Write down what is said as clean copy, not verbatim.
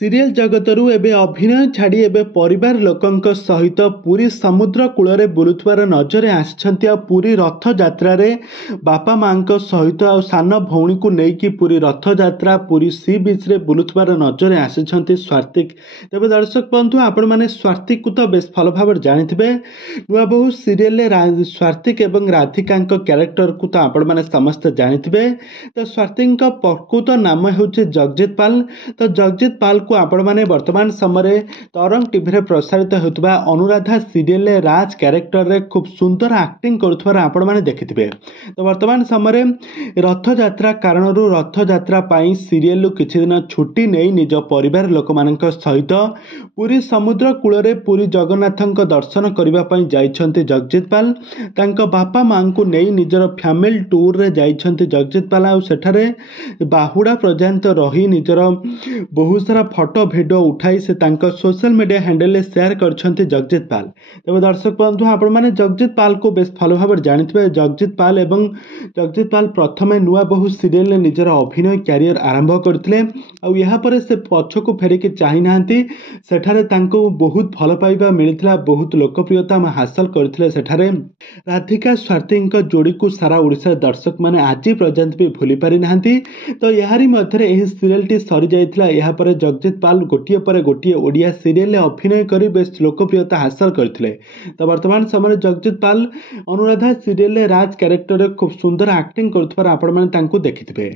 Serial जगतरू एबे अभिनय छाड़ी एबे परिवार लोकंक सहित पुरी समुद्र कूल बुलुथबार नजरे आसिछन्ति। पुरी रथ यात्रा बापा माँ सहित आ सान भौणी को लेकिन पुरी रथ यात्रा पुरी सी बीच रे बुलुथबार नजरे आसिछन्ति स्वातिक। तेबे दर्शक बंधु आपण माने स्वातिक को तो बेस भल भाव जानिथिबे। नुआ बहु सीरियल स्वातिक एवं राधिका क्यारेक्टर को तो आपण माने समस्त जानिथिबे। तो स्वातिक प्रकृत नाम हेउचे जगजीत पाल। तो जगजीत पाल को आपण माने वर्तमान समय तरंग टीवी रे प्रसारित होतबा अनुराधा सीरियल राज कैरेक्टर रे खूब सुंदर एक्टिंग करुथबार आपण माने देखिथिबे। तो वर्तमान समय रथ यात्रा कारण रथ यात्रा पाई सीरियल किछि दिन छुट्टी नै निज परिवार लोक मानक सहित पुरी समुद्र कूल रे पुरी जगन्नाथक दर्शन करबा पई जाइछन्ति जगजीत पाल। तांको बापा मां को नै निजर फैमिली टूर रे जाइछन्ति जगजीत पाल। आ सेठारे बाहुडा पर्यंत रही निजर बहुत सारा फोटो भिडियो उठाई से तांको सोशल मीडिया हैंडल शेयर करछन्ति जगजीत पाल। तेबे दर्शक बंधु आपण माने जगजीत पाल को बेस भल भाव जानिथिबे। जगजीत पाल एवं जगजीत पाल प्रथमे नुआ बहु सीरियल निजर अभिनय कैरियर आरंभ करथिले। आ यहाँ पर से पछको फेरिक चाहि नाहंती। सेठारे तांको बहुत भल पाइबा मिलिथिला, बहुत लोकप्रियता हासिल करथिले। सेठारे राधिका स्वातिक जोड़ी को सारा ओडिसा दर्शक माने आज पर्यंत भी भूली पारि नाहंती। तो यारी मध्यरे एही सीरियल टी सरी जाइथिला। यहाँ पर जगजीत पाल गोटिए पर गोटिए ओडिया सीरियल अभिनय करी बेस लोकप्रियता हासिल करथिले। तो वर्तमान समय जगजीत पाल अनुराधा सीरियल राज कैरेक्टर खूब सुंदर एक्टिंग करथबार आपण माने तांको देखिथिबे।